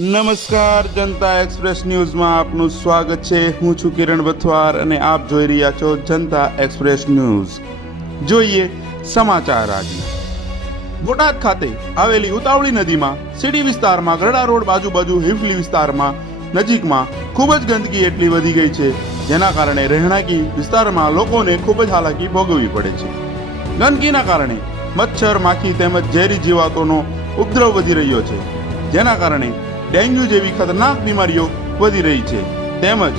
નમસ્કાર, જનતા એક્સપ્રેસ ન્યૂઝમાં આપનું સ્વાગત છે। હું છું કિરણ બથવાર અને આપ જોઈ રહ્યા છો જનતા એક્સપ્રેસ ન્યૂઝ। જોઈએ સમાચાર આજના। બોટાદ ખાતે આવેલી ઉતાવળી નદીમાં સિટી વિસ્તારમાં ગરડા રોડ બાજુ હિંફલી વિસ્તારમાં નજીકમાં ખૂબ જ ગંદકી એટલી વધી ગઈ છે, જેના કારણે રહેણાંકી વિસ્તારમાં લોકોને ખૂબ જ હાલાકી ભોગવવી પડે છે। ગંદકીના કારણે મચ્છર, માખી તેમજ ઝેરી જીવાતોનો ઉપદ્રવ વધી રહ્યો છે, જેના કારણે ડેન્ગ્યુ જેવી ખતરનાક બીમારીઓ વધી રહી છે। તેમજ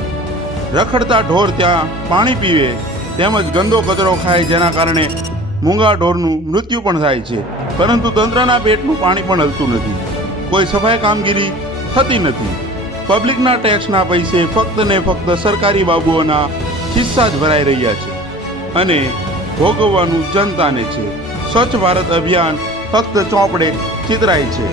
રખડતા ઢોર ત્યાં પાણી પીવે તેમજ ગંદો કચરો ખાય, જેના કારણે મૂંગા ઢોરનું મૃત્યુ પણ થાય છે, પરંતુ તંત્રના પેટનું પાણી પણ હલતું નથી। કોઈ સફાઈ કામગીરી થતી નથી। પબ્લિકના ટેક્સના પૈસે ફક્ત ને ફક્ત સરકારી બાબુઓના ખિસ્સા જ ભરાઈ રહ્યા છે અને ભોગવવાનું જનતાને છે। સ્વચ્છ ભારત અભિયાન ફક્ત ચોપડે ચિતરાય છે।